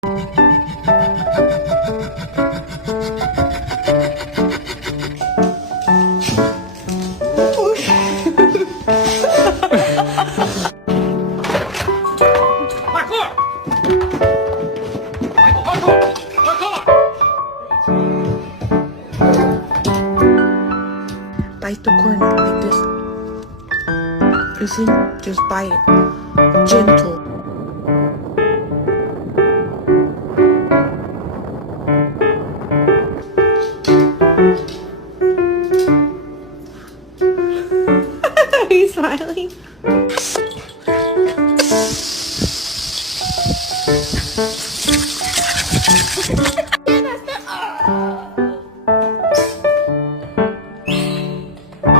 Bite the corner like this. Listen, just bite it. Gentle. Are you smiling?